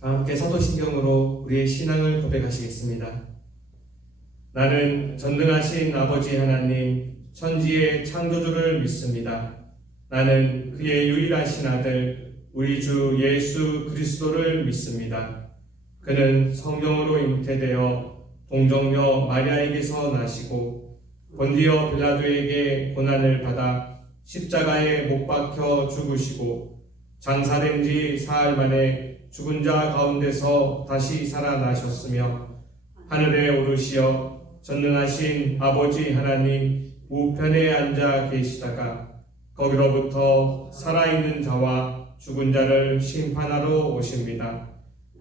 다 함께 사도신경으로 우리의 신앙을 고백하시겠습니다. 나는 전능하신 아버지 하나님, 천지의 창조주를 믿습니다. 나는 그의 유일하신 아들, 우리 주 예수 그리스도를 믿습니다. 그는 성령으로 잉태되어 동정녀 마리아에게서 나시고 본디오 빌라도에게 고난을 받아 십자가에 못 박혀 죽으시고 장사된 지 사흘 만에 죽은 자 가운데서 다시 살아나셨으며 하늘에 오르시어 전능하신 아버지 하나님 우편에 앉아 계시다가 거기로부터 살아있는 자와 죽은 자를 심판하러 오십니다.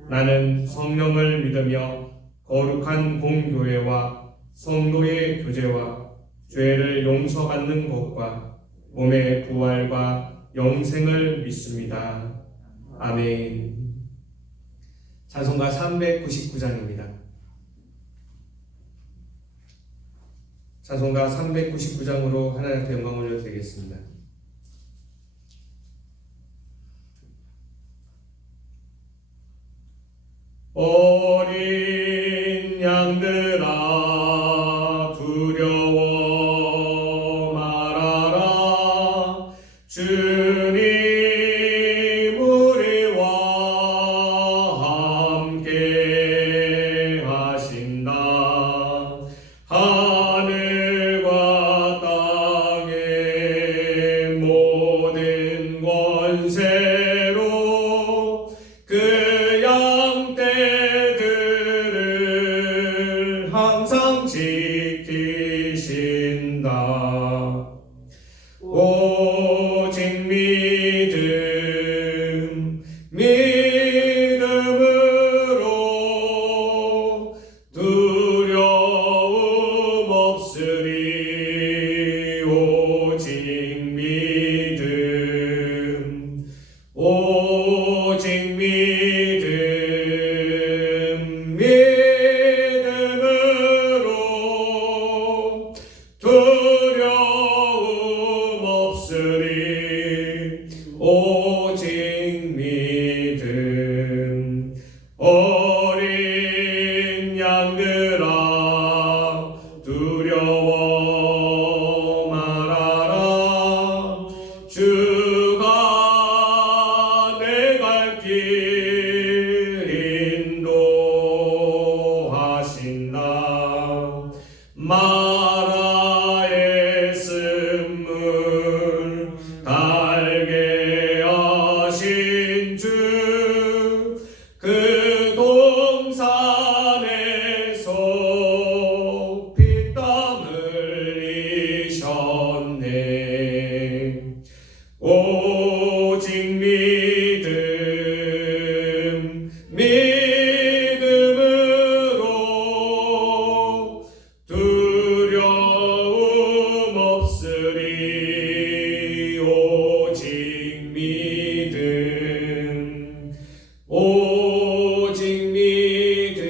나는 성령을 믿으며 거룩한 공교회와 성도의 교제와 죄를 용서받는 것과 몸의 부활과 영생을 믿습니다. 아멘. 찬송가 399장입니다. 찬송가 399장으로 하나님께 영광 올려드리겠습니다. 어린 양들아 두려워 말아라. 주님 우리와 함께 하신다. 하늘과 땅의 모든 권세로 그 항상 지키신다. 오직 믿음으로 두려움 없으리. 오직 믿음, 오직 믿음, 두려움 없으리. 오직 믿음. 어린 양들아 두려워 말아라. 주가 내 갈 길 인도하신다. 마라의 쓴물 달게 하신 주, 그 동산에서 피땀 흘리셨네. 오직 믿음, 믿음으로 두려움 없으리. 오직 믿음, 오직 믿음,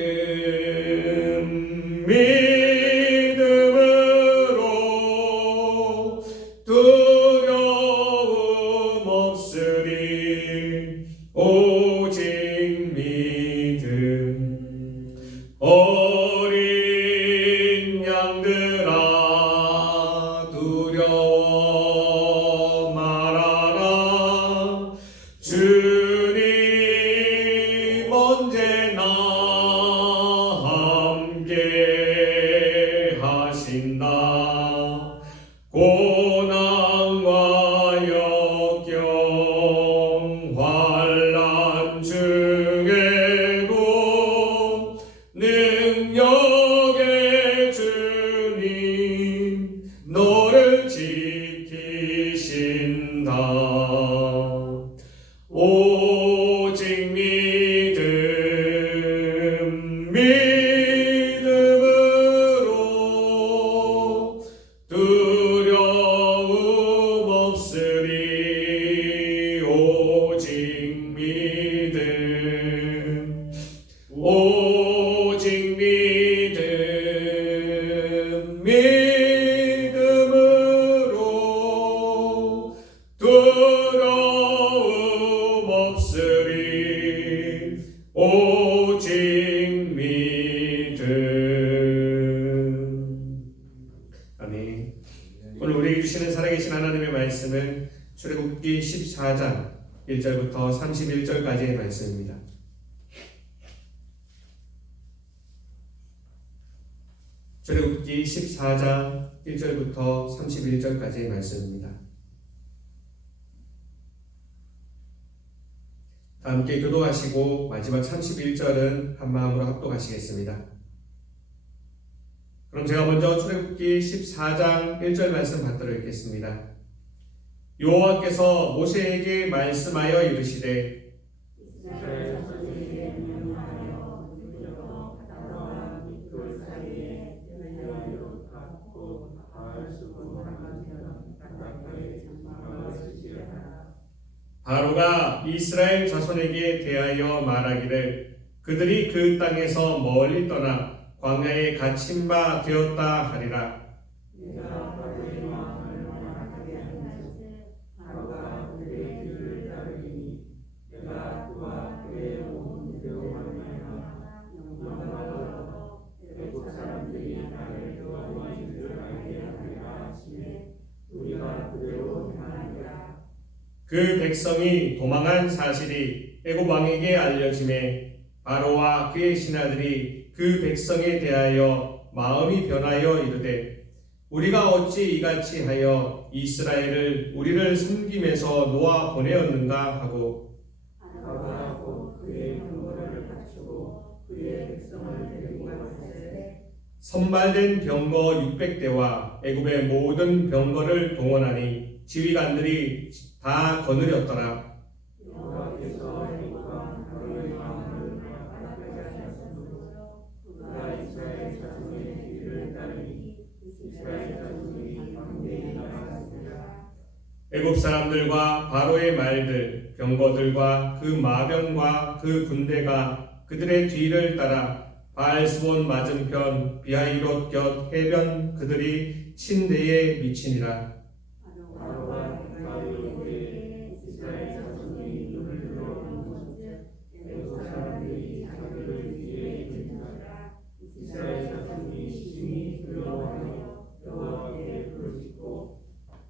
믿음으로 두려움 없으리. 오직 믿음. 어린 양들아 두려워 말아라. 주님 언제나 함께 하신다. 고난과 역경 환난 중에도 능력의 주님 너를 지키신다. 오직 믿음, 믿음으로 두려움 없으리. 오직 믿음, 오직 믿음, 믿음으로 두려움 없으리. 출애굽기 14장 1절부터 31절까지의 말씀입니다. 출애굽기 14장 1절부터 31절까지의 말씀입니다. 다 함께 교독하시고 마지막 31절은 한마음으로 합독하시겠습니다. 그럼 제가 먼저 출애굽기 14장 1절 말씀 받들어 읽겠습니다. 여호와께서 모세에게 말씀하여 이르시되 바로가 이스라엘 자손에게 대하여 말하기를 그들이 그 땅에서 멀리 떠나 광야에 갇힌 바 되었다 하리라. 그 백성이 도망한 사실이 애굽 왕에게 알려짐에 바로와 그의 신하들이 그 백성에 대하여 마음이 변하여 이르되 우리가 어찌 이같이 하여 이스라엘을 우리를 섬김에서 놓아 보내었는가 하고 선발된 병거 600대와 애굽의 모든 병거를 동원하니 지휘관들이 다 거느렸더라. 애굽 사람들과 바로의 말들, 병거들과 그 마병과 그 군대가 그들의 뒤를 따라 바알스본 맞은편 비하이롯 곁 해변 그들이 친대에 미치니라.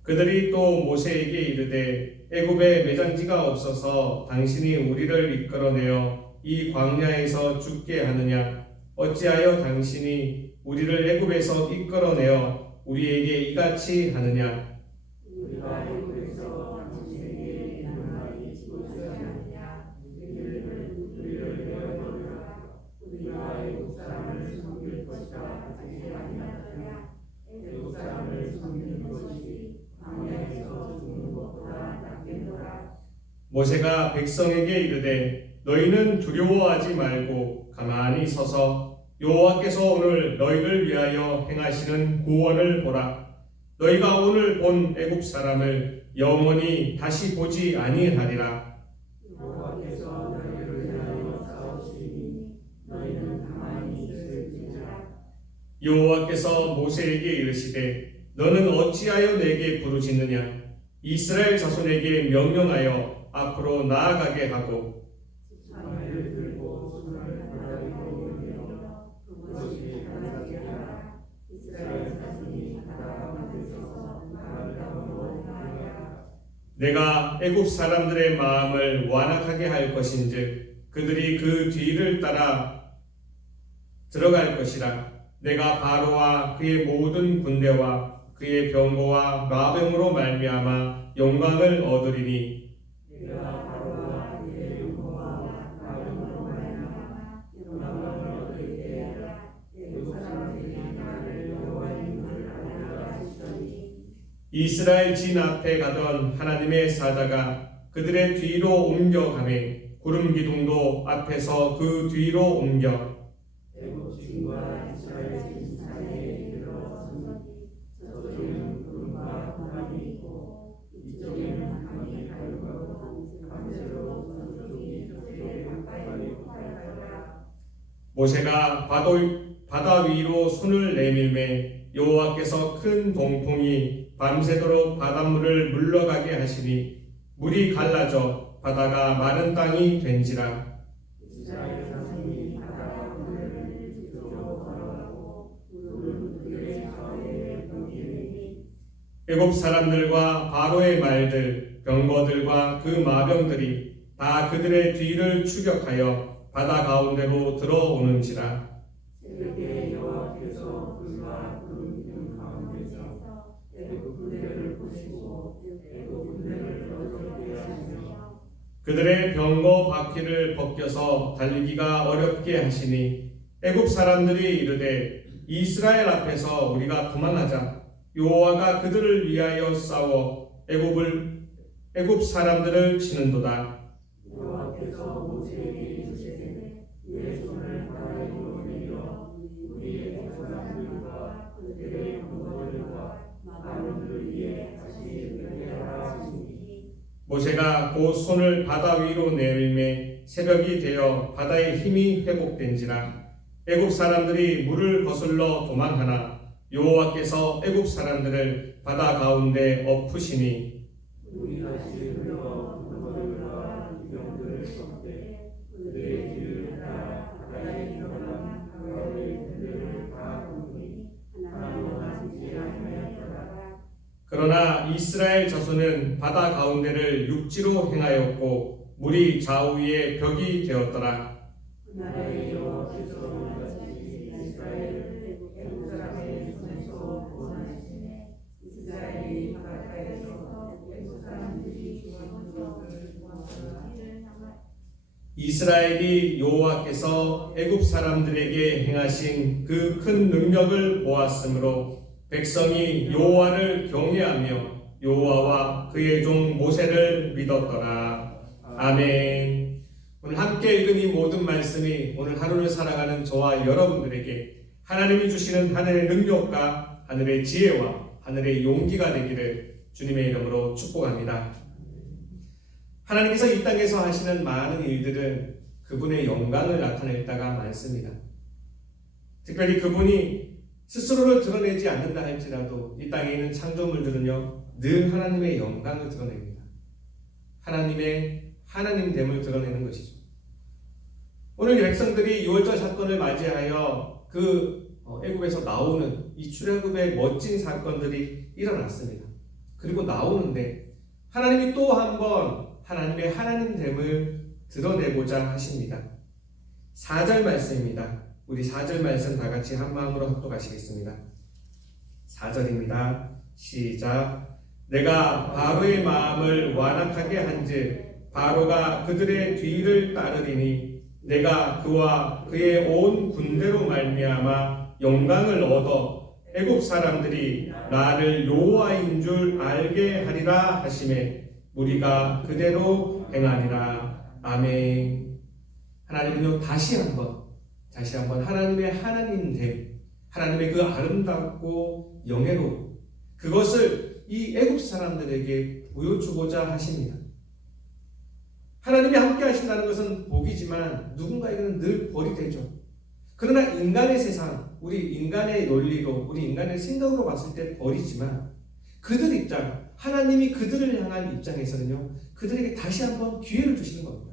그들이 또 모세에게 이르되 애굽에 매장지가 없어서 당신이 우리를 이끌어내어 이 광야에서 죽게 하느냐? 어찌하여 당신이 우리를 애굽에서 이끌어내어 우리에게 이같이 하느냐? 모세가 백성에게 이르되 너희는 두려워하지 말고 가만히 서서 여호와께서 오늘 너희를 위하여 행하시는 구원을 보라. 너희가 오늘 본 애굽 사람을 영원히 다시 보지 아니하리라. 여호와께서 너희를 위하여 싸우시니 너희는 가만히 있을지니라. 여호와께서 모세에게 이르시되 너는 어찌하여 내게 부르짖느냐? 이스라엘 자손에게 명령하여 앞으로 나아가게 하고 내가 애굽 사람들의 마음을 완악하게 할 것인즉 그들이 그 뒤를 따라 들어갈 것이라. 내가 바로와 그의 모든 군대와 그의 병거와 마병으로 말미암아 영광을 얻으리니 이스라엘 진 앞에 가던 하나님의 사자가 그들의 뒤로 옮겨가매 구름 기둥도 앞에서 그 뒤로 옮겨 애굽 진과 이스라엘 진 사이에 이르러서니 저쪽에는 구름과 바람이 있고 이쪽에는 강이 가득하고 밤새로 저쪽이 저쪽에 가까이 가까이라. 모세가 바다 위로 손을 내밀매 여호와께서 큰 동풍이 밤새도록 바닷물을 물러가게 하시니 물이 갈라져 바다가 마른 땅이 된지라. 이스라엘 자손이 바다와 물을 뒤로 걸어가고 물은 그의 좌우에 옮기니 애굽 사람들과 바로의 말들, 병거들과 그 마병들이 다 그들의 뒤를 추격하여 바다 가운데로 들어오는지라. 새벽에 여호와께서 불과 구름 기둥 가운데서 애굽 군대를 보시고 애굽 군대를 어렵게 하시며 그들의 병거 바퀴를 벗겨서 달리기가 어렵게 하시니 애굽 사람들이 이르되 이스라엘 앞에서 우리가 도망하자. 여호와가 그들을 위하여 싸워 애굽 사람들을 치는도다. 여호와께서 모세에게 이르시되 내 손을 바다에 내려 우리의 사람들과 그들의 병거들과 마병들 위에 다시 내려라 하시니 모세가 곧 손을 바다 위로 내밀매 새벽이 되어 바다의 힘이 회복된지라. 애굽 사람들이 물을 거슬러 도망하나 여호와께서 애굽 사람들을 바다 가운데 엎으시니 우리 다시 흘러 병거들과 병들을 섞되 그들의 뒤를 따라 바다에 들어간 바로의 군대를 다 보니 하나도 남지 아니하였더라. 그러나 이스라엘 자손은 바다 가운데를 육지로 행하였고 물이 좌우에 벽이 되었더라. 나라의 여호와께서 이같이 이스라엘을 애굽 사람의 손에서 구원하시네. 이스라엘이 바다에서 애굽 사람들이 죽은 것을 보았으나 이스라엘이 여호와께서 애굽 사람들에게 행하신 그 큰 능력을 보았으므로 백성이 여호와를 경외하며 여호와와 그의 종 모세를 믿었더라. 아멘. 오늘 함께 읽은 이 모든 말씀이 오늘 하루를 살아가는 저와 여러분들에게 하나님이 주시는 하늘의 능력과 하늘의 지혜와 하늘의 용기가 되기를 주님의 이름으로 축복합니다. 하나님께서 이 땅에서 하시는 많은 일들은 그분의 영광을 나타낼 때가 많습니다. 특별히 그분이 스스로를 드러내지 않는다 할지라도 이 땅에 있는 창조물들은요 늘 하나님의 영광을 드러냅니다. 하나님의 하나님됨을 드러내는 것이죠. 오늘 백성들이 6월절 사건을 맞이하여 애굽에서 나오는 이 출애굽의 멋진 사건들이 일어났습니다. 그리고 나오는데 하나님이 또 한 번 하나님의 하나님됨을 드러내고자 하십니다. 4절 말씀입니다. 우리 4절 말씀 다 같이 한 마음으로 합독하시겠습니다. 4절입니다. 시작. 내가 바로의 마음을 완악하게 한즉 바로가 그들의 뒤를 따르리니 내가 그와 그의 온 군대로 말미암아 영광을 얻어 애굽 사람들이 나를 여호와인 줄 알게 하리라 하시매 우리가 그대로 행하리라. 아멘. 하나님은요 다시 한번 하나님의 하나님됨, 하나님의 그 아름답고 영예로움 그것을 이 애굽 사람들에게 보여주고자 하십니다. 하나님이 함께 하신다는 것은 복이지만 누군가에게는 늘 벌이 되죠. 그러나 인간의 세상, 우리 인간의 논리로, 우리 인간의 생각으로 봤을 때 벌이지만 그들 입장, 하나님이 그들을 향한 입장에서는요 그들에게 다시 한번 기회를 주시는 겁니다.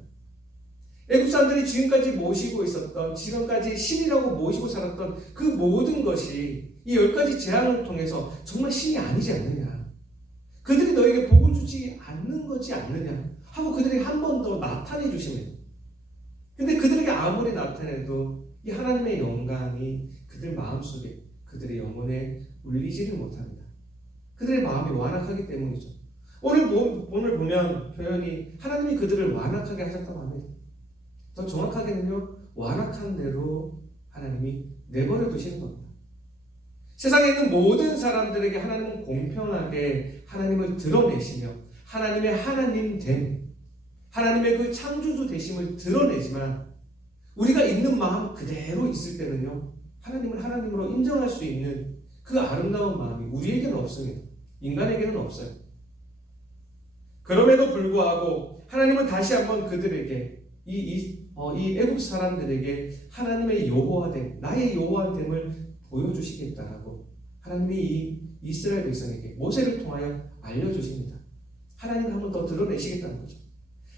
애굽 사람들이 지금까지 모시고 있었던, 지금까지 신이라고 모시고 살았던 그 모든 것이 이 10가지 재앙을 통해서 정말 신이 아니지 않느냐, 그들이 너에게 복을 주지 않는 거지 않느냐 하고 그들에게 한 번 더 나타내 주십니다. 근데 그들에게 아무리 나타내도 이 하나님의 영광이 그들 마음속에, 그들의 영혼에 울리지를 못합니다. 그들의 마음이 완악하기 때문이죠. 오늘 보면 표현이 하나님이 그들을 완악하게 하셨다고 합니다. 더 정확하게는요, 완악한 대로 하나님이 내버려 두시는 겁니다. 세상에 있는 모든 사람들에게 하나님은 공평하게 하나님을 드러내시며 하나님의 하나님됨, 하나님의 그 창조주 되심을 드러내지만 우리가 있는 마음 그대로 있을 때는요 하나님을 하나님으로 인정할 수 있는 그 아름다운 마음이 우리에게는 없습니다. 인간에게는 없어요. 그럼에도 불구하고 하나님은 다시 한번 그들에게 이 애굽 사람들에게 하나님의 여호와됨, 나의 여호와됨을 보여주시겠다라고 하나님이 이 이스라엘 백성에게 모세를 통하여 알려주십니다. 하나님을 한 번 더 드러내시겠다는 거죠.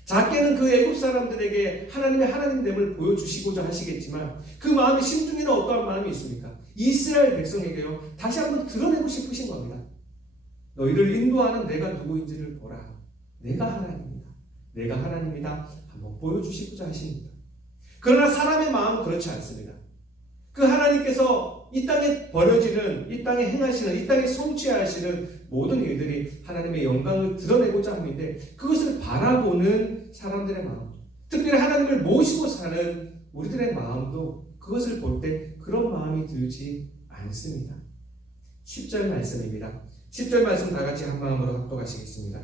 작게는 그 애굽 사람들에게 하나님의 하나님됨을 보여주시고자 하시겠지만 그 마음의 심중에는 어떠한 마음이 있습니까? 이스라엘 백성에게요 다시 한번 드러내고 싶으신 겁니다. 너희를 인도하는 내가 누구인지를 보라. 내가 하나님이다. 내가 하나님이다. 한번 보여주시고자 하십니다. 그러나 사람의 마음은 그렇지 않습니다. 그 하나님께서 이 땅에 벌어지는, 이 땅에 행하시는, 이 땅에 성취하시는 모든 일들이 하나님의 영광을 드러내고자 함인데 그것을 바라보는 사람들의 마음, 특별히 하나님을 모시고 사는 우리들의 마음도 그것을 볼 때 그런 마음이 들지 않습니다. 10절 말씀입니다. 10절 말씀 다 같이 한 마음으로 합독하시겠습니다.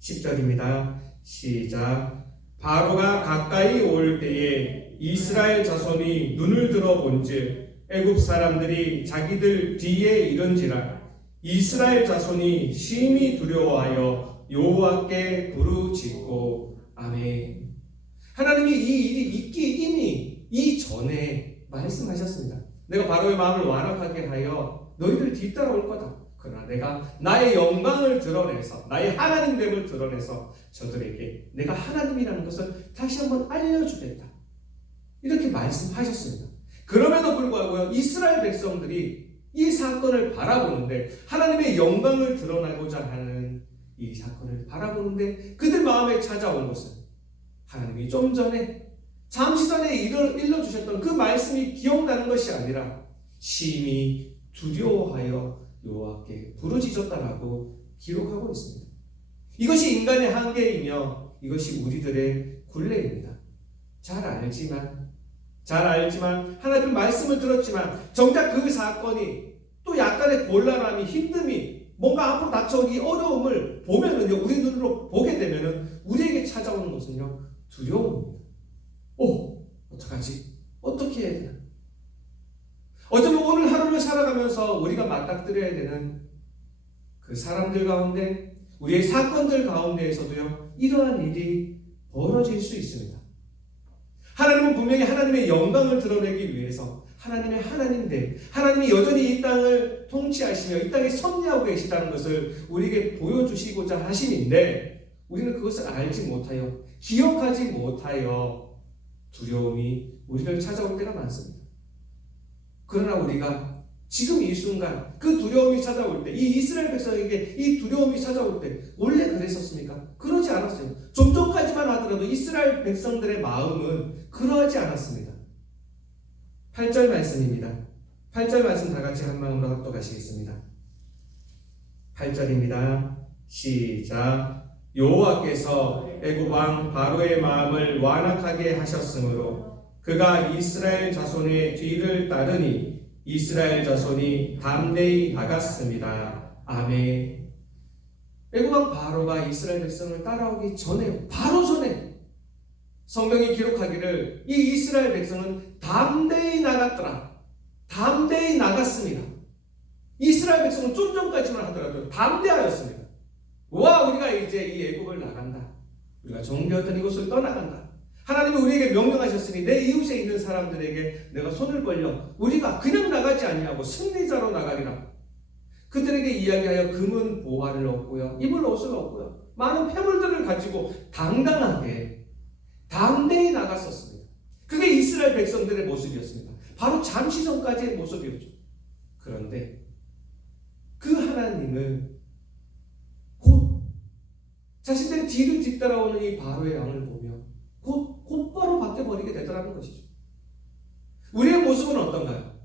10절입니다. 시작. 바로가 가까이 올 때에 이스라엘 자손이 눈을 들어 본즉 애굽 사람들이 자기들 뒤에 이른지라 이스라엘 자손이 심히 두려워하여 여호와께 부르짖고 아멘. 하나님이 이 일이 있기 이미 이전에 말씀하셨습니다. 내가 바로의 마음을 완악하게 하여 너희들 뒤따라올 거다. 그러나 내가 나의 영광을 드러내서 나의 하나님됨을 드러내서 저들에게 내가 하나님이라는 것을 다시 한번 알려주겠다. 이렇게 말씀하셨습니다. 그럼에도 불구하고 이스라엘 백성들이 이 사건을 바라보는데 하나님의 영광을 드러나고자 하는 이 사건을 바라보는데 그들 마음에 찾아온 것은 하나님이 좀 전에 잠시 전에 일러주셨던 그 말씀이 기억나는 것이 아니라 심히 두려워하여 여호와께 부르짖었다라고 기록하고 있습니다. 이것이 인간의 한계이며 이것이 우리들의 굴레입니다. 잘 알지만 하나님 말씀을 들었지만 정작 그 사건이 또 약간의 곤란함이 힘듦이 뭔가 앞으로 닥쳐오기 어려움을 보면은요 우리 눈으로 보게 되면은 우리에게 찾아오는 것은요 두려움입니다. 어떡하지? 어떻게 해야 되나? 어쩌면 오늘 하루를 살아가면서 우리가 맞닥뜨려야 되는 그 사람들 가운데 우리의 사건들 가운데에서도요 이러한 일이 벌어질 수 있습니다. 하나님은 분명히 하나님의 영광을 드러내기 위해서 하나님의 하나님됨, 하나님이 여전히 이 땅을 통치하시며 이 땅에 섭리하고 계시다는 것을 우리에게 보여주시고자 하심인데 우리는 그것을 알지 못하여 기억하지 못하여 두려움이 우리를 찾아올 때가 많습니다. 그러나 우리가 지금 이 순간 그 두려움이 찾아올 때, 이 이스라엘 백성에게 이 두려움이 찾아올 때 원래 그랬었습니까? 그러지 않았어요. 좀 전까지만 하더라도 이스라엘 백성들의 마음은 그러하지 않았습니다. 8절 말씀입니다. 8절 말씀 다 같이 한 마음으로 합독하시겠습니다. 8절입니다. 시작. 여호와께서 애굽 왕 바로의 마음을 완악하게 하셨으므로 그가 이스라엘 자손의 뒤를 따르니 이스라엘 자손이 담대히 나갔습니다. 아멘. 애굽 왕 바로가 이스라엘 백성을 따라오기 전에 바로 전에 성경이 기록하기를 이 이스라엘 백성은 담대히 나갔더라. 담대히 나갔습니다. 이스라엘 백성은 좀 전까지만 하더라도 담대하였습니다. 우리가 이제 이 애굽을 나간다. 우리가 정죄했던 이곳을 떠나간다. 하나님이 우리에게 명령하셨으니 내 이웃에 있는 사람들에게 내가 손을 벌려 우리가 그냥 나가지 아니하고 승리자로 나가리라. 그들에게 이야기하여 금은 보화를 얻고요, 입을 옷을 얻고요, 많은 폐물들을 가지고 당당하게 담대히 나갔었습니다. 그게 이스라엘 백성들의 모습이었습니다. 바로 잠시 전까지의 모습이었죠. 그런데 그 하나님은 곧 자신들의 뒤를 뒤따라오는 이 바로의 왕을 보며 곧바로 바뀌어버리게 되더라는 것이죠. 우리의 모습은 어떤가요?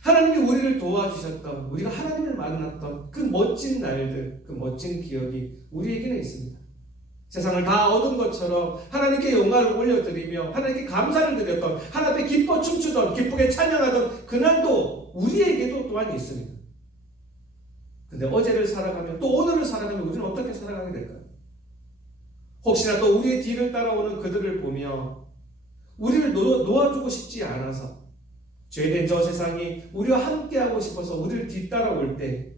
하나님이 우리를 도와주셨던, 우리가 하나님을 만났던 그 멋진 날들, 그 멋진 기억이 우리에게는 있습니다. 세상을 다 얻은 것처럼 하나님께 영광을 올려드리며 하나님께 감사를 드렸던, 하나님 앞에 기뻐 춤추던, 기쁘게 찬양하던 그날도 우리에게도 또한 있습니다. 근데 어제를 살아가며 또 오늘을 살아가며 우리는 어떻게 살아가게 될까요? 혹시나 또 우리의 뒤를 따라오는 그들을 보며 우리를 놓아주고 싶지 않아서 죄된 저 세상이 우리와 함께하고 싶어서 우리를 뒤따라올 때,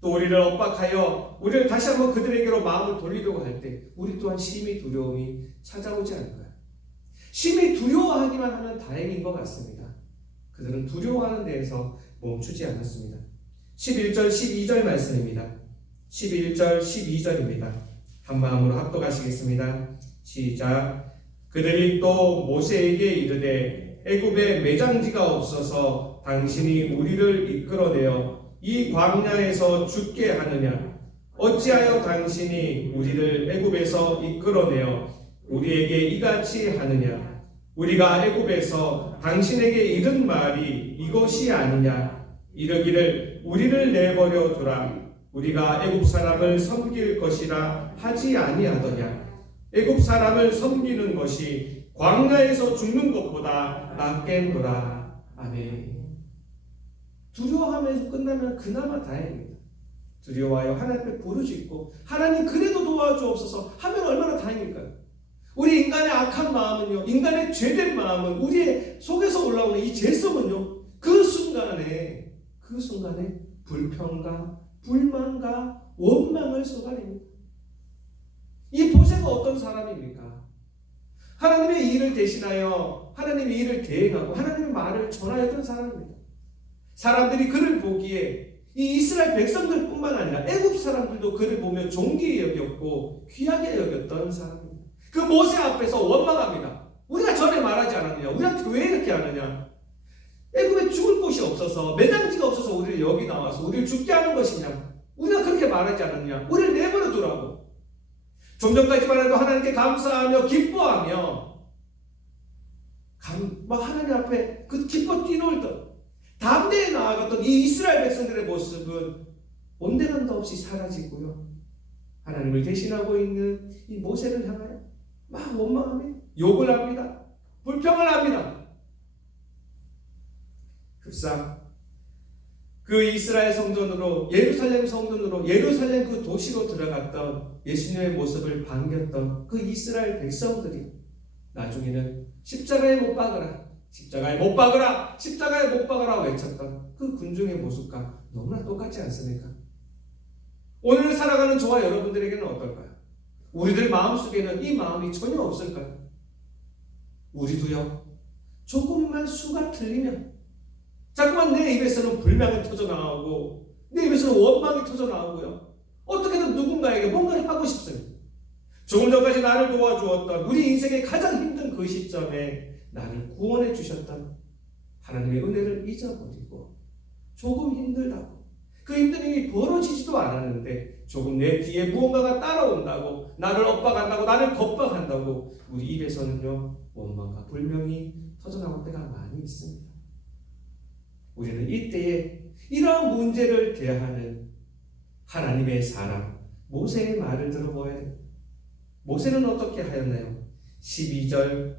또 우리를 엇박하여 우리를 다시 한번 그들에게로 마음을 돌리려고 할 때 우리 또한 심히 두려움이 찾아오지 않을까요? 심히 두려워하기만 하면 다행인 것 같습니다. 그들은 두려워하는 데에서 멈추지 않았습니다. 11절 12절 말씀입니다. 11절 12절입니다. 한 마음으로 합독하시겠습니다. 시작. 그들이 또 모세에게 이르되 애굽에 매장지가 없어서 당신이 우리를 이끌어내어 이 광야에서 죽게 하느냐? 어찌하여 당신이 우리를 애굽에서 이끌어내어 우리에게 이같이 하느냐? 우리가 애굽에서 당신에게 이른 말이 이것이 아니냐? 이르기를 우리를 내버려 두라. 우리가 애굽 사람을 섬길 것이라 하지 아니하더냐? 애굽 사람을 섬기는 것이 광야에서 죽는 것보다 낫겠노라. 아멘. 두려워하면서 끝나면 그나마 다행입니다. 두려워하여 하나님 앞에 부르짖고 하나님 그래도 도와주옵소서 하면 얼마나 다행일까요? 우리 인간의 악한 마음은요, 인간의 죄된 마음은 우리의 속에서 올라오는 이 죄성은요, 그 순간에 불평과 불만과 원망을 쏟아냅니다. 이 모세가 어떤 사람입니까? 하나님의 일을 대신하여 하나님의 일을 대행하고 하나님의 말을 전하였던 사람입니다. 사람들이 그를 보기에 이 이스라엘 백성들뿐만 아니라 애굽 사람들도 그를 보며 존귀히 여겼고 귀하게 여겼던 사람입니다. 그 모세 앞에서 원망합니다. 우리가 전에 말하지 않았느냐? 우리한테 왜 이렇게 하느냐? 애굽에 죽을 곳이 없어서 매장지가 없어서 우리를 여기 나와서 우리를 죽게 하는 것이냐? 우리가 그렇게 말하지 않았느냐? 우리를 내버려 두라고. 좀 전까지만 해도 하나님께 감사하며 기뻐하며 막 하나님 앞에 그 기뻐 뛰놀던 담대에 나아갔던 이 이스라엘 백성들의 모습은 온데간도 없이 사라지고요. 하나님을 대신하고 있는 이 모세를 향하여 막 원망하며 욕을 합니다. 불평을 합니다. 흡사 그 이스라엘 성전으로 예루살렘 성전으로 예루살렘 그 도시로 들어갔던 예수님의 모습을 반겼던 그 이스라엘 백성들이 나중에는 십자가에 못 박으라, 십자가에 못 박으라, 십자가에 못 박으라 외쳤던 그 군중의 모습과 너무나 똑같지 않습니까? 오늘 살아가는 저와 여러분들에게는 어떨까요? 우리들 마음속에는 이 마음이 전혀 없을까요? 우리도요, 조금만 수가 틀리면 자꾸만 내 입에서는 불명이 터져나오고 내 입에서는 원망이 터져나오고요, 어떻게든 누군가에게 뭔가를 하고 싶습니다. 조금 전까지 나를 도와주었던 우리 인생의 가장 힘든 그 시점에 나를 구원해 주셨던 하나님의 은혜를 잊어버리고 조금 힘들다고, 그 힘든 일이 벌어지지도 않았는데 조금 내 뒤에 무언가가 따라온다고, 나를 엇박한다고, 나를 겁박한다고 우리 입에서는요 원망과 불명이 터져나올 때가 많이 있습니다. 우리는 이때에 이러한 문제를 대하는 하나님의 사람 모세의 말을 들어보아야 됩니다. 모세는 어떻게 하였나요? 13절,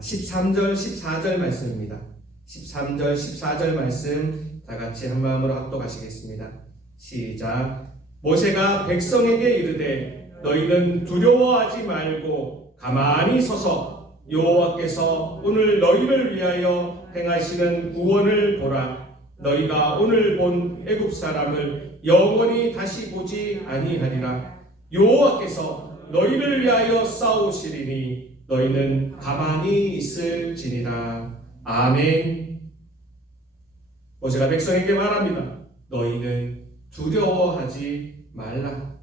14절 말씀입니다. 13절, 14절 말씀 다 같이 한 마음으로 합독하시겠습니다. 시작. 모세가 백성에게 이르되 너희는 두려워하지 말고 가만히 서서 여호와께서 오늘 너희를 위하여 행하시는 구원을 보라. 너희가 오늘 본 애굽 사람을 영원히 다시 보지 아니하리라. 여호와께서 너희를 위하여 싸우시리니 너희는 가만히 있을지니라. 아멘. 모세가 백성에게 말합니다. 너희는 두려워하지 말라.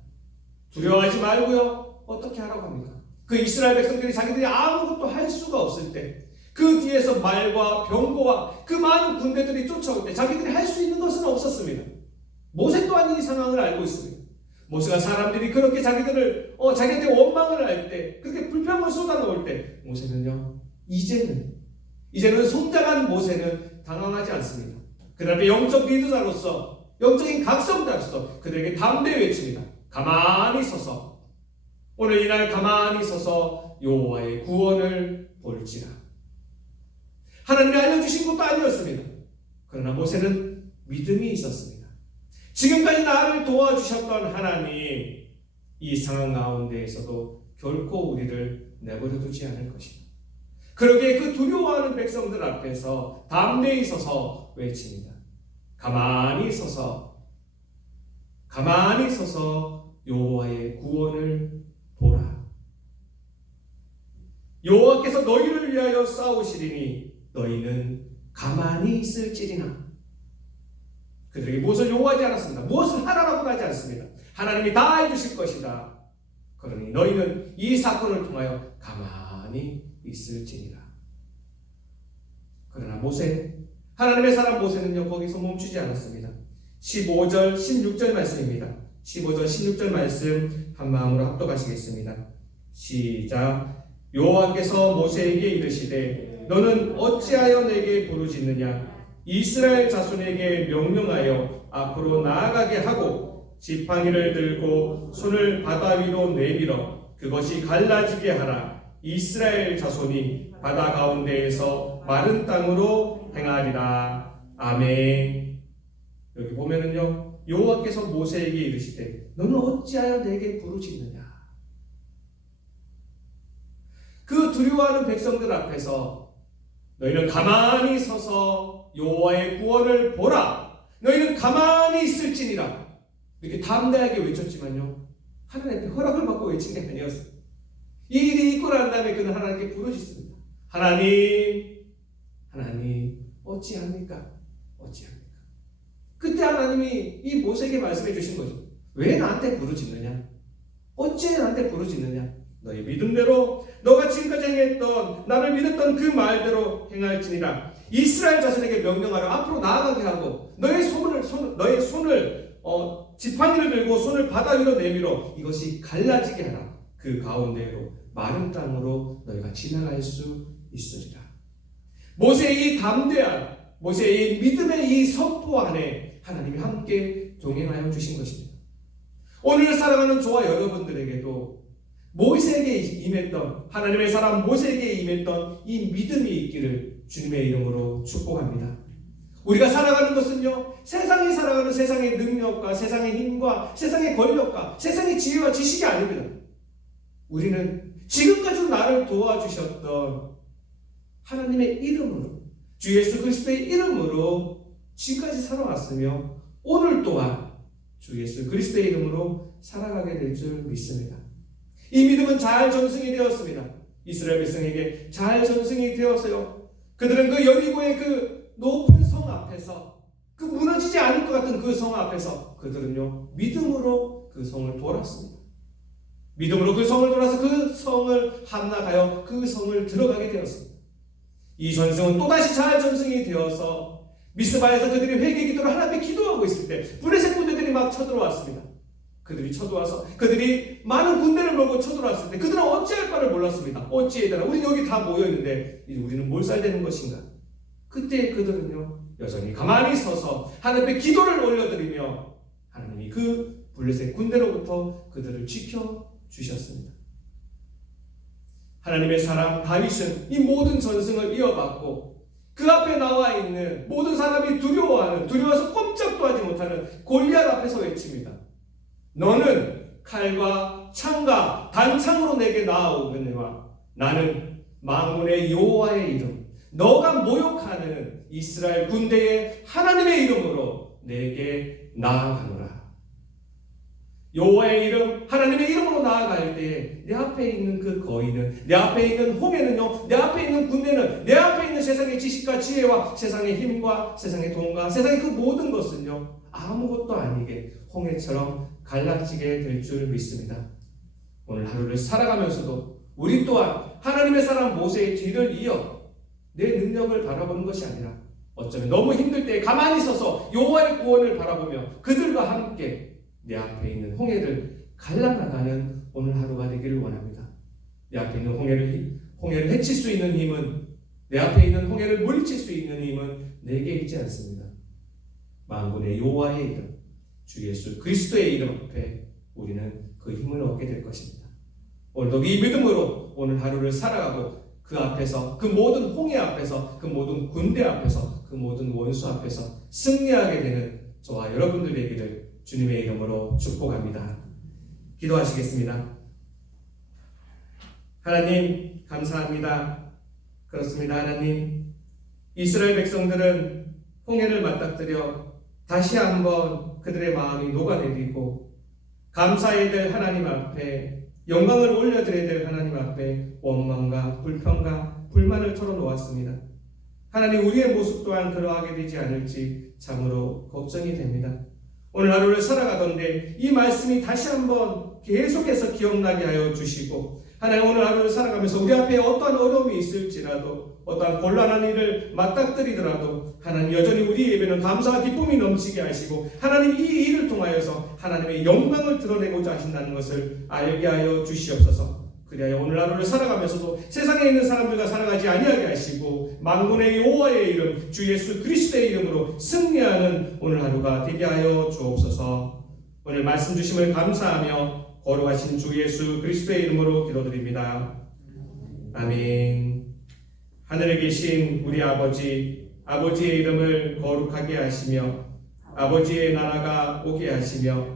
두려워하지 말고요, 어떻게 하라고 합니까? 그 이스라엘 백성들이 자기들이 아무것도 할 수가 없을 때, 그 뒤에서 말과 병거와 그 많은 군대들이 쫓아올 때 자기들이 할 수 있는 것은 없었습니다. 모세 또한 이 상황을 알고 있습니다. 모세가 사람들이 그렇게 자기한테 원망을 할 때, 그렇게 불평을 쏟아놓을 때 모세는요, 이제는 성장한 모세는 당황하지 않습니다. 그다음에 영적 리더자로서, 영적인 각성자로서 그들에게 담대 외칩니다. 가만히 서서, 오늘 이날 가만히 서서 여호와의 구원을 볼지라. 하나님이 알려주신 것도 아니었습니다. 그러나 모세는 믿음이 있었습니다. 지금까지 나를 도와주셨던 하나님, 이 상황 가운데에서도 결코 우리를 내버려 두지 않을 것입니다. 그러기에 그 두려워하는 백성들 앞에서 담대히 서서 외칩니다. 가만히 서서 여호와의 구원을 보라. 여호와께서 너희를 위하여 싸우시리니 너희는 가만히 있을지리나. 그들에게 무엇을 요구하지 않았습니다. 무엇을 하라라고 하지 않습니다. 하나님이 다 해주실 것이다. 그러니 너희는 이 사건을 통하여 가만히 있을지니라. 그러나 모세, 하나님의 사람 모세는요 거기서 멈추지 않았습니다. 15절 16절 말씀입니다. 15절 16절 말씀 한 마음으로 합독하시겠습니다. 시작. 여호와께서 모세에게 이르시되 너는 어찌하여 내게 부르짖느냐. 이스라엘 자손에게 명령하여 앞으로 나아가게 하고 지팡이를 들고 손을 바다 위로 내밀어 그것이 갈라지게 하라. 이스라엘 자손이 바다 가운데에서 마른 땅으로 행하리라. 아멘. 여기 보면은요 여호와께서 모세에게 이르시되 너는 어찌하여 내게 부르짖느냐. 그 두려워하는 백성들 앞에서 너희는 가만히 서서 여호와의 구원을 보라. 너희는 가만히 있을지니라. 이렇게 담대하게 외쳤지만요 하나님께 허락을 받고 외친 게 아니었어요. 이 일이 있고 난 다음에 그는 하나님께 부르짖습니다. 하나님 어찌합니까? 그때 하나님이 이 모세에게 말씀해 주신 거죠. 왜 나한테 부르짖느냐? 어찌 나한테 부르짖느냐? 너의 믿음대로 너가 지금까지 행했던 나를 믿었던 그 말대로 행할지니라. 이스라엘 자손에게 명령하라. 앞으로 나아가게 하고 너의 손을 지팡이를 들고 손을 바다 위로 내밀어 이것이 갈라지게 하라. 그 가운데로 마른 땅으로 너희가 지나갈 수 있으리라. 모세의 이 담대한 모세의 이 믿음의 이 선포 안에 하나님이 함께 동행하여 주신 것입니다. 오늘 살아가는 저와 여러분들에게도 모세에게 임했던 하나님의 사람 모세에게 임했던 이 믿음이 있기를 주님의 이름으로 축복합니다. 우리가 살아가는 것은요 세상이 살아가는 세상의 능력과 세상의 힘과 세상의 권력과 세상의 지혜와 지식이 아닙니다. 우리는 지금까지도 나를 도와주셨던 하나님의 이름으로 주 예수 그리스도의 이름으로 지금까지 살아왔으며 오늘 또한 주 예수 그리스도의 이름으로 살아가게 될 줄 믿습니다. 이 믿음은 잘 전승이 되었습니다. 이스라엘 백성에게 잘 전승이 되었어요. 그들은 그 여리고의 그 높은 성 앞에서 그 무너지지 않을 것 같은 그 성 앞에서 그들은요 믿음으로 그 성을 돌았습니다. 믿음으로 그 성을 돌아서 그 성을 함락하여 그 성을 들어가게 되었습니다. 이 전승은 또다시 잘 전승이 되어서 미스바에서 그들이 회개 기도를 하나님께 기도하고 있을 때 블레셋 군대들이 막 쳐들어왔습니다. 그들이 쳐들어와서 그들이 많은 군대를 몰고 쳐들어왔을 때 그들은 어찌할 바를 몰랐습니다. 어찌해야 되나? 우리 여기 다 모여있는데 이제 우리는 뭘 써야 되는 것인가? 그때 그들은요 여전히 가만히 서서 하나님께 기도를 올려드리며 하나님이 그 블레셋 군대로부터 그들을 지켜주셨습니다. 하나님의 사람 다윗은 이 모든 전승을 이어받고 그 앞에 나와 있는 모든 사람이 두려워서 꼼짝도 하지 못하는 골리앗 앞에서 외칩니다. 너는 칼과 창과 단창으로 내게 나아오거니와 나는 만군의 여호와의 이름 너가 모욕하는 이스라엘 군대의 하나님의 이름으로 내게 나아가노라. 여호와의 이름 하나님의 이름으로 나아갈 때 내 앞에 있는 그 거인은 내 앞에 있는 홍해는요 내 앞에 있는 군대는 내 앞에 있는 세상의 지식과 지혜와 세상의 힘과 세상의 돈과 세상의 그 모든 것은요 아무것도 아니게 홍해처럼 갈라지게 될 줄 믿습니다. 오늘 하루를 살아가면서도 우리 또한 하나님의 사람 모세의 뒤를 이어 내 능력을 바라보는 것이 아니라 어쩌면 너무 힘들 때 가만히 서서 여호와의 구원을 바라보며 그들과 함께 내 앞에 있는 홍해를 갈라나가는 오늘 하루가 되기를 원합니다. 내 앞에 있는 홍해를 헤칠 수 있는 힘은 내 앞에 있는 홍해를 물리칠 수 있는 힘은 내게 있지 않습니다. 만군의 여호와의 이름 주 예수 그리스도의 이름 앞에 우리는 그 힘을 얻게 될 것입니다. 오늘도 이 믿음으로 오늘 하루를 살아가고 그 앞에서 그 모든 홍해 앞에서 그 모든 군대 앞에서 그 모든 원수 앞에서 승리하게 되는 저와 여러분들 되기를 주님의 이름으로 축복합니다. 기도하시겠습니다. 하나님 감사합니다. 그렇습니다. 하나님 이스라엘 백성들은 홍해를 맞닥뜨려 다시 한번 그들의 마음이 녹아내리고 감사해야 될 하나님 앞에 영광을 올려드려야 될 하나님 앞에 원망과 불평과 불만을 털어놓았습니다. 하나님 우리의 모습 또한 그러하게 되지 않을지 참으로 걱정이 됩니다. 오늘 하루를 살아가던데 이 말씀이 다시 한번 계속해서 기억나게 하여 주시고, 하나님 오늘 하루를 살아가면서 우리 앞에 어떠한 어려움이 있을지라도, 어떠한 곤란한 일을 맞닥뜨리더라도 하나님 여전히 우리 예배는 감사와 기쁨이 넘치게 하시고, 하나님 이 일을 통하여서 하나님의 영광을 드러내고자 하신다는 것을 알게 하여 주시옵소서. 그리하여 오늘 하루를 살아가면서도 세상에 있는 사람들과 살아가지 아니하게 하시고, 만군의 여호와의 이름 주 예수 그리스도의 이름으로 승리하는 오늘 하루가 되게 하여 주옵소서. 오늘 말씀 주심을 감사하며 거룩하신 주 예수 그리스도의 이름으로 기도드립니다. 아멘. 하늘에 계신 우리 아버지, 아버지의 이름을 거룩하게 하시며 아버지의 나라가 오게 하시며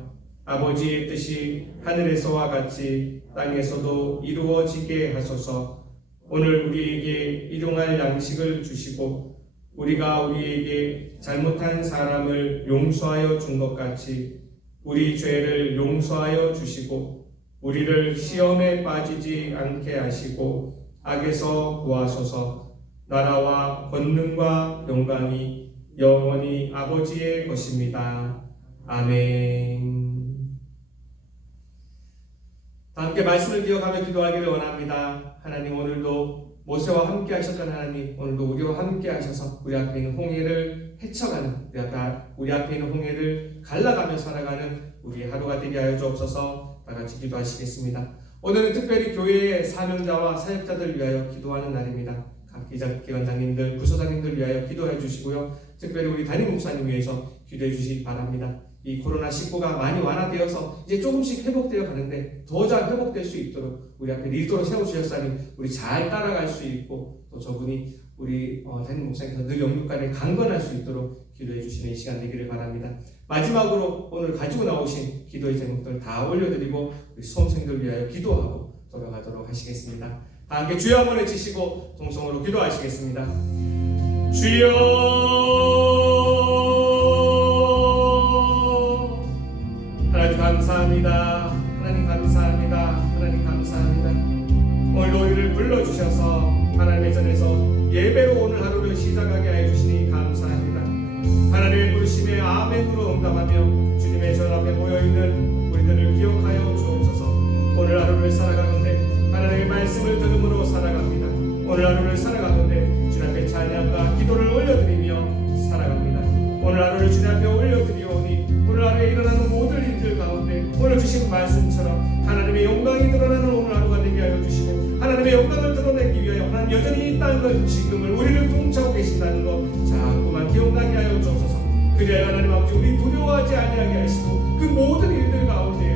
아버지의 뜻이 하늘에서와 같이 땅에서도 이루어지게 하소서. 오늘 우리에게 일용할 양식을 주시고 우리가 우리에게 잘못한 사람을 용서하여 준 것 같이 우리 죄를 용서하여 주시고 우리를 시험에 빠지지 않게 하시고 악에서 구하소서. 나라와 권능과 영광이 영원히 아버지의 것입니다. 아멘. 다 함께 말씀을 기억하며 기도하기를 원합니다. 하나님, 오늘도 모세와 함께 하셨던 하나님, 오늘도 우리와 함께 하셔서 우리 앞에 있는 홍해를 헤쳐가는, 우리 앞에 있는 홍해를 갈라가며 살아가는 우리 하루가 되게 하여 주옵소서. 다 같이 기도하시겠습니다. 오늘은 특별히 교회의 사명자와 사역자들 위하여 기도하는 날입니다. 각 기관장님들, 부서장님들 위하여 기도해 주시고요. 특별히 우리 담임 목사님 위해서 기도해 주시기 바랍니다. 이 코로나19가 많이 완화되어서 이제 조금씩 회복되어 가는데 더 잘 회복될 수 있도록 우리 앞에 리더로 세워주셨사니 우리 잘 따라갈 수 있고, 또 저분이 우리 담임 목사님께서 늘 영육간에 강건할 수 있도록 기도해 주시는 이 시간 되기를 바랍니다. 마지막으로 오늘 가지고 나오신 기도의 제목들 다 올려드리고 우리 수험생들 위하여 기도하고 돌아가도록 하시겠습니다. 다 함께 주여 한번 외치시고 동성으로 기도하시겠습니다. 주여, 하나님 감사합니다. 하나님 감사합니다. 하나님 감사합니다. 오늘 우리를 불러주셔서 하나님의 전에서 예배로 오늘 하루를 시작하게 해주시니 감사합니다. 하나님의 부르심에 아멘으로 응답하며 주님의 전 앞에 모여있는 우리들을 기억하여 주옵소서. 오늘 하루를 살아가는데 하나님의 말씀을 들음으로 살아갑니다. 오늘 하루를 살아가는데 주님 앞에 찬양과 기도를 올려드리며 살아갑니다. 오늘 하루를 주님 앞에 올려드리오니 오늘 하루에 일어나는 모든 일들 가운데 오늘 주신 말씀처럼 하나님의 영광이 드러나는 오늘 하루가 되게 하여 주시고, 하나님의 영광을 드러내기 위하여 하나님 여전히 이 땅을 지금을 우리를 통치하고 계신다는 것 자꾸만 기억나게 하여 주옵소서. 그래야 하나님 아버지 우리 두려워하지 아니하게 하시고 그 모든 일들 가운데